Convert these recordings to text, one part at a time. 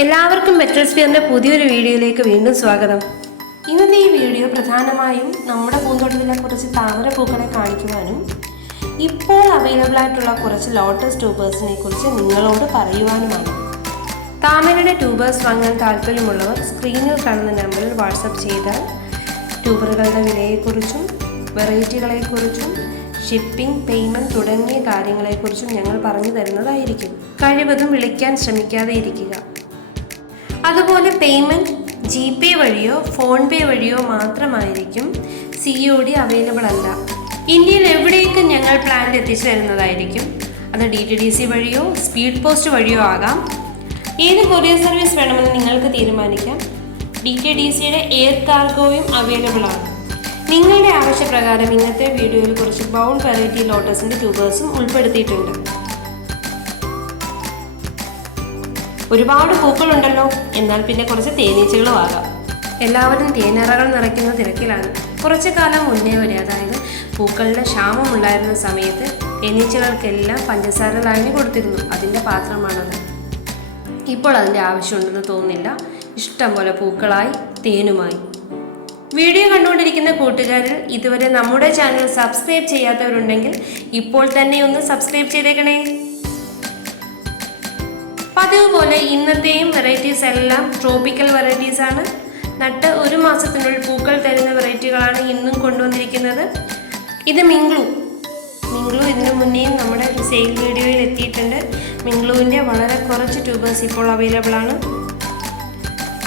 എല്ലാവർക്കും മെറ്റൽസ്ഫിയറിന്റെ പുതിയൊരു വീഡിയോയിലേക്ക് വീണ്ടും സ്വാഗതം. ഇന്നത്തെ ഈ വീഡിയോ പ്രധാനമായും നമ്മുടെ പൂന്തോട്ടത്തിലെ കുറച്ച് താമരപ്പൂക്കളെ കാണിക്കുവാനും ഇപ്പോൾ അവൈലബിൾ ആയിട്ടുള്ള കുറച്ച് ലോട്ടസ് ട്യൂബേഴ്സിനെ കുറിച്ച് നിങ്ങളോട് പറയുവാനുമാണ്. താമരയുടെ ട്യൂബേഴ്സ് വാങ്ങാൻ താല്പര്യമുള്ളവർ സ്ക്രീനിൽ കാണുന്ന നമ്പറിൽ വാട്സപ്പ് ചെയ്താൽ ട്യൂബറുകളുടെ വിലയെക്കുറിച്ചും വെറൈറ്റികളെക്കുറിച്ചും ഷിപ്പിംഗ്, പേയ്മെൻറ്റ് തുടങ്ങിയ കാര്യങ്ങളെക്കുറിച്ചും ഞങ്ങൾ പറഞ്ഞു തരുന്നതായിരിക്കും. കഴിവതും വിളിക്കാൻ ശ്രമിക്കാതെ ഇരിക്കുക. അതുപോലെ പേയ്മെൻറ്റ് GPay വഴിയോ ഫോൺപേ വഴിയോ മാത്രമായിരിക്കും. COD അവൈലബിൾ അല്ല. ഇന്ത്യയിൽ എവിടേക്കും ഞങ്ങൾ പ്ലാന്റ് എത്തിച്ചു തരുന്നതായിരിക്കും. അത് DTDC വഴിയോ സ്പീഡ് പോസ്റ്റ് വഴിയോ ആകാം. ഏത് കൊറിയർ സർവീസ് വേണമെന്ന് നിങ്ങൾക്ക് തീരുമാനിക്കാം. DTDCയുടെ എയർ കാർഗോയും അവൈലബിൾ ആണ്. നിങ്ങളുടെ ആവശ്യപ്രകാരം ഇന്നത്തെ വീഡിയോയിൽ കുറച്ച് ബൗൾ വെറൈറ്റി ലോട്ടസിൻ്റെ ട്യൂബേഴ്സും ഉൾപ്പെടുത്തിയിട്ടുണ്ട്. ഒരുപാട് പൂക്കളുണ്ടല്ലോ, എന്നാൽ പിന്നെ കുറച്ച് തേനീച്ചകളും ആകാം. എല്ലാവരും തേനറകൾ നിറയ്ക്കുന്ന തിരക്കിലാണ്. കുറച്ചു കാലം മുന്നേ വരെ, അതായത് പൂക്കളുടെ ക്ഷാമമുണ്ടായിരുന്ന സമയത്ത് തേനീച്ചകൾക്കെല്ലാം പഞ്ചസാര ലായനി കൊടുത്തിരുന്നു. അതിൻ്റെ പാത്രമാണത്. ഇപ്പോൾ അതിൻ്റെ ആവശ്യമുണ്ടെന്ന് തോന്നുന്നില്ല. ഇഷ്ടം പോലെ പൂക്കളായി, തേനുമായി. വീഡിയോ കണ്ടുകൊണ്ടിരിക്കുന്ന കൂട്ടുകാരിൽ ഇതുവരെ നമ്മുടെ ചാനൽ സബ്സ്ക്രൈബ് ചെയ്യാത്തവരുണ്ടെങ്കിൽ ഇപ്പോൾ തന്നെ ഒന്ന് സബ്സ്ക്രൈബ് ചെയ്തേക്കണേ. പതിവ് പോലെ ഇന്നത്തെയും വെറൈറ്റീസ് എല്ലാം ട്രോപ്പിക്കൽ വെറൈറ്റീസ് ആണ്. നട്ട് ഒരു മാസത്തിനുള്ളിൽ പൂക്കൾ തരുന്ന വെറൈറ്റികളാണ് ഇന്നും കൊണ്ടുവന്നിരിക്കുന്നത്. ഇത് മിംഗ്ലൂ ഇതിനു മുന്നേയും നമ്മുടെ സെയിൽ വീഡിയോയിൽ എത്തിയിട്ടുണ്ട്. മിംഗ്ലൂവിൻ്റെ വളരെ കുറച്ച് ട്യൂബേഴ്സ് ഇപ്പോൾ അവൈലബിൾ ആണ്.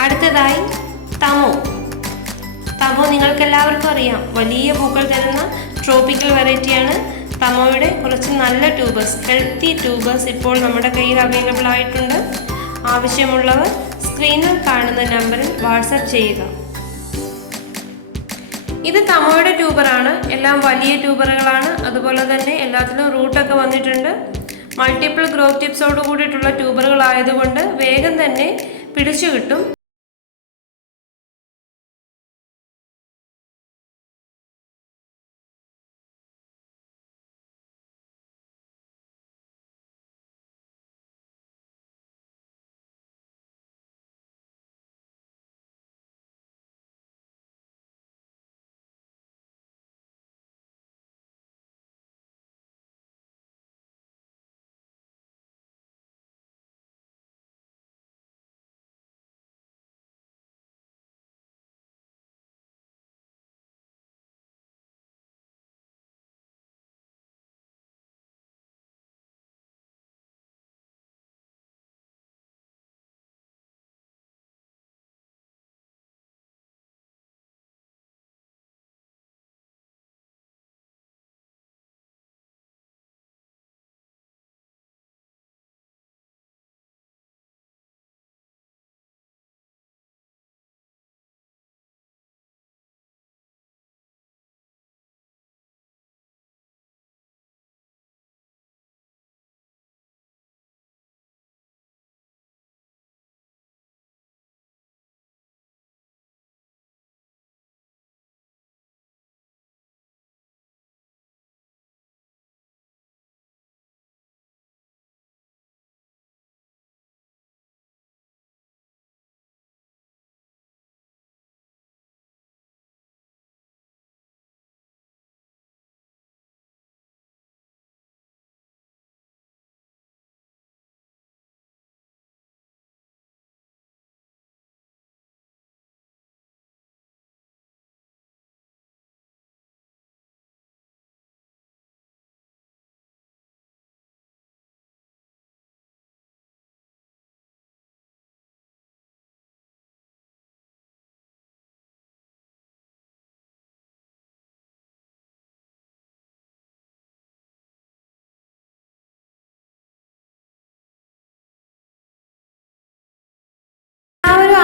അടുത്തതായി തമോ നിങ്ങൾക്ക് എല്ലാവർക്കും അറിയാം, വലിയ പൂക്കൾ തരുന്ന ട്രോപ്പിക്കൽ വെറൈറ്റിയാണ്. തമോയുടെ കുറച്ച് നല്ല ട്യൂബേഴ്സ്, ഹെൽത്തി ട്യൂബേഴ്സ് ഇപ്പോൾ നമ്മുടെ കയ്യിൽ അവൈലബിൾ ആയിട്ടുണ്ട്. ആവശ്യമുള്ളവർ സ്ക്രീനിൽ കാണുന്ന നമ്പറിൽ വാട്സപ്പ് ചെയ്യുക. ഇത് തമോയുടെ ട്യൂബറാണ്. എല്ലാം വലിയ ട്യൂബറുകളാണ്. അതുപോലെ തന്നെ എല്ലാത്തിലും റൂട്ടൊക്കെ വന്നിട്ടുണ്ട്. മൾട്ടിപ്പിൾ ഗ്രോത്ത് ടിപ്സോട് കൂടിയിട്ടുള്ള ട്യൂബറുകളായതുകൊണ്ട് വേഗം തന്നെ പിടിച്ചു കിട്ടും.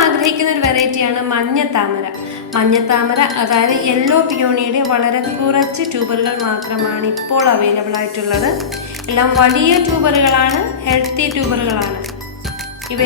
ആഗ്രഹിക്കുന്ന ഒരു വെറൈറ്റിയാണ് മഞ്ഞത്താമര. അതായത് യെല്ലോ പിയോണിയുടെ വളരെ കുറച്ച് ട്യൂബറുകൾ മാത്രമാണ് ഇപ്പോൾ അവൈലബിൾ ആയിട്ടുള്ളത്. എല്ലാം വലിയ ട്യൂബറുകളാണ്, ഹെൽത്തി ട്യൂബറുകളാണ്. ഇവ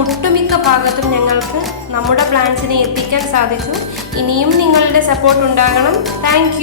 ഒട്ടുമിക്ക ഭാഗത്തും ഞങ്ങൾക്ക് നമ്മുടെ പ്ലാന്റ്സിനെ എത്തിക്കാൻ സാധിച്ചു. ഇനിയും നിങ്ങളുടെ സപ്പോർട്ട് ഉണ്ടാകണം. താങ്ക്